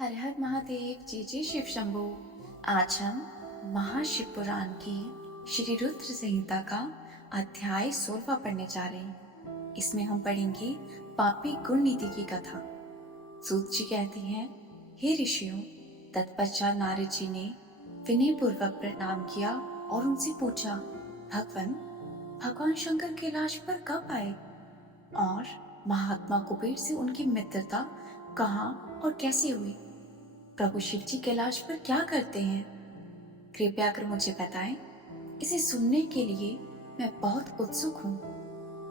हर हर महादेव, जय जय शिव शंभू। आज हम महाशिव पुराण की श्री रुद्र संहिता का अध्याय 16वां पढ़ने जा रहे हैं। इसमें हम पढ़ेंगे पापी गुण नीति की कथा। सूत जी कहती हैं, हे ऋषियों, तत्पश्चात नारद जी ने विनय पूर्वक प्रणाम किया और उनसे पूछा, भगवान शंकर कैलाश पर कब आए और महात्मा कुबेर से उनकी मित्रता कहाँ और कैसे हुई? प्रभु शिव जी कैलाश पर क्या करते हैं? कृपया कर मुझे बताएं। इसे सुनने के लिए मैं बहुत उत्सुक हूँ।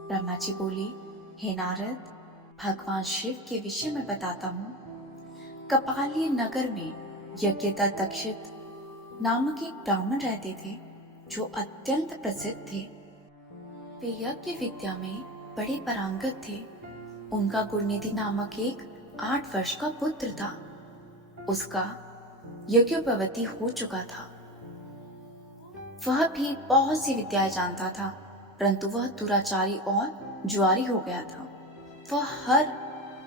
ब्रह्मा जी बोले, हे नारद, भगवान शिव के विषय में बताता हूँ। कपालीय नगर में यज्ञदत्त दक्षित नामक एक ब्राह्मण रहते थे जो अत्यंत प्रसिद्ध थे। वे यज्ञ विद्या में बड़े पारंगत थे। उनका गुणनिधि नामक एक 8 वर्ष का पुत्र था। उसका यज्ञोपवीत हो चुका था। वह भी बहुत सी विद्याएं जानता था, परंतु वह दुराचारी और जुआरी हो गया था। वह हर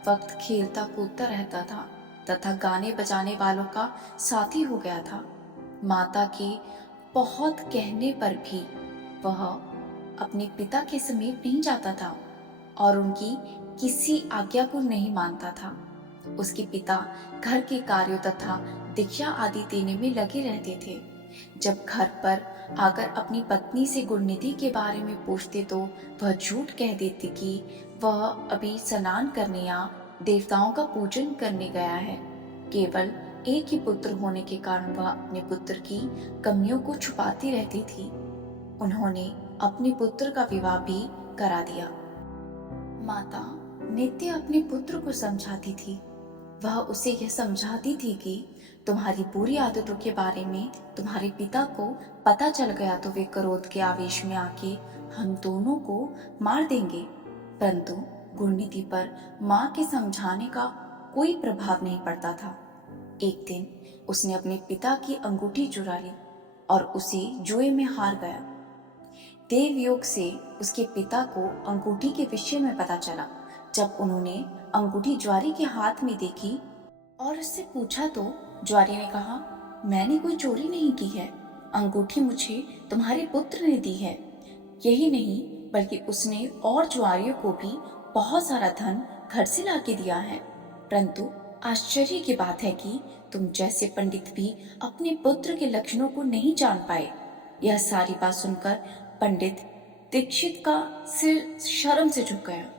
वक्त खेलता कूदता रहता था तथा गाने बजाने वालों का साथी हो गया था। माता के बहुत कहने पर भी वह अपने पिता के समीप नहीं जाता था और उनकी किसी आज्ञा को नहीं मानता था। उसके पिता घर के कार्यों तथा दीक्षा आदि देने में लगे रहते थे। जब घर पर आकर अपनी पत्नी से गुणनिधि के बारे में पूछते तो वह झूठ कह देती कि वह अभी स्नान करने या देवताओं का पूजन करने गया है। केवल एक ही पुत्र होने के कारण वह अपने पुत्र की कमियों को छुपाती रहती थी। उन्होंने अपने पुत्र का विवाह भी करा दिया। माता नित्य अपने पुत्र को समझाती थी। वह उसे यह समझाती थी कि तुम्हारी बुरी आदतों के बारे में तुम्हारे पिता को पता चल गया तो वे क्रोध के आवेश में आके हम दोनों को मार देंगे। परंतु गुणनिधि पर माँ के समझाने का कोई प्रभाव नहीं पड़ता था। एक दिन उसने अपने पिता की अंगूठी चुरा ली और उसे जुए में हार गया। देवयोग से उसके पिता को अंगूठी के विषय में पता चला। जब उन्होंने अंगूठी ज्वारी के हाथ में देखी और उससे पूछा तो ज्वारी ने कहा, मैंने कोई चोरी नहीं की है, अंगूठी मुझे तुम्हारे पुत्र ने दी है। यही नहीं बल्कि उसने और ज्वारियों को भी बहुत सारा धन घर से ला के दिया है। परंतु आश्चर्य की बात है कि तुम जैसे पंडित भी अपने पुत्र के लक्षणों को नहीं जान पाए। यह सारी बात सुनकर पंडित दीक्षित का सिर शर्म से झुक गया।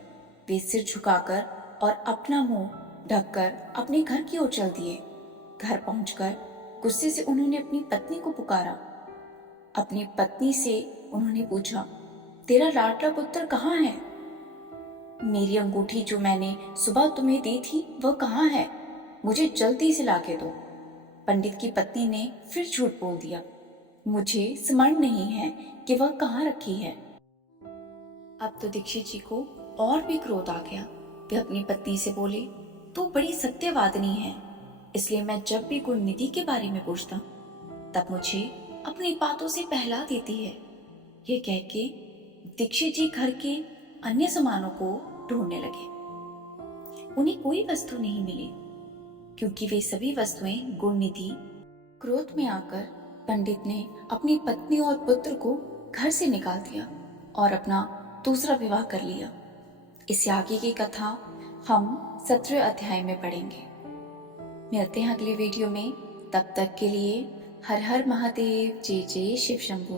वे सिर झुकाकर और अपना मुंह ढककर अपने घर की ओर चल दिए। घर पहुंचकर गुस्से से उन्होंने अपनी पत्नी को पुकारा। अपनी पत्नी से उन्होंने पूछा, तेरा लाडला पुत्र कहाँ है? मेरी अंगूठी जो मैंने सुबह तुम्हें दी थी वह कहाँ है? मुझे जल्दी से लाके दो। पंडित की पत्नी ने फिर झूठ बोल दिया, मुझे स्मरण नहीं है कि वह कहाँ रखी है। अब तो दीक्षित जी को और भी क्रोध आ गया। वे अपनी पत्नी से बोले, तू बड़ी सत्यवादिनी है, इसलिए मैं जब भी गुणनिधि के बारे में पूछता तब मुझे अपनी बातों से पहला देती है। ये कह के दीक्षित जी घर के अन्य सामानों को ढूंढने लगे। उन्हें कोई वस्तु नहीं मिली क्योंकि वे सभी वस्तुएं गुणनिधि क्रोध में आकर पंडित ने अपनी पत्नी और पुत्र को घर से निकाल दिया और अपना दूसरा विवाह कर लिया। इससे आगे की कथा हम 17वें अध्याय में पढ़ेंगे। मिलते हैं अगले वीडियो में। तब तक के लिए हर हर महादेव, जय जय शिव शंभू।